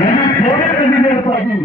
ننھن ٿورن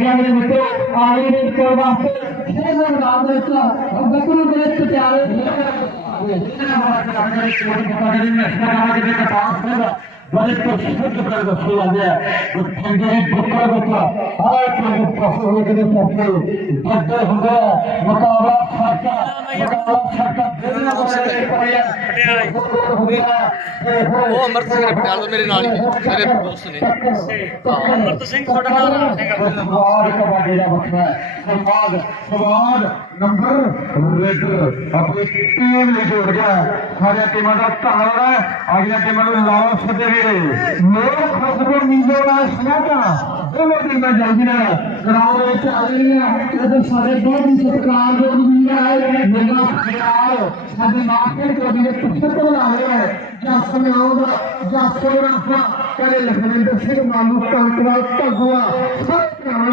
میرے دوستو اونی میچ کے واسطے شہر اور داد کے وچ او بکروں دے چارے مل کر اتے سنگرہ مار کے اندر کیڑی پتہ دینے سبھا ماج دے وچ پاس دے بجٹ پر شکوہ کر کے سی ایا ہے جو دھیرے دھیرے بکرے ਆਪ ਸਰਕਾਰ ਦੇ ਨੋਟਿਸ ਪਰਿਆਣ ਹੋਏ ਆ ਉਹ ਮਰਤ ਸਿੰਘ ਪਟਿਆਲਾ ਤੋਂ ਮੇਰੇ ਨਾਲ ਹੀ ਮੇਰੇ ਪੁਲਿਸ ਨੇ ਮਰਤ ਸਿੰਘ ਕਟਨਾਰ ਹੈਗਾ ਉਹ ਆਹ ਇੱਕ ਬਾਡੀ ਦਾ ਬਤਨਾ ਨਮਾਦ ਸਵਾਦ ਨੰਬਰ ਰੈਡਰ ਆਪਣੀ ਟੀਮ ਲਈ ਜੋੜ ਗਿਆ ਸਾਡੇ ستکارا سو سونا لکھنے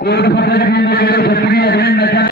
el por de que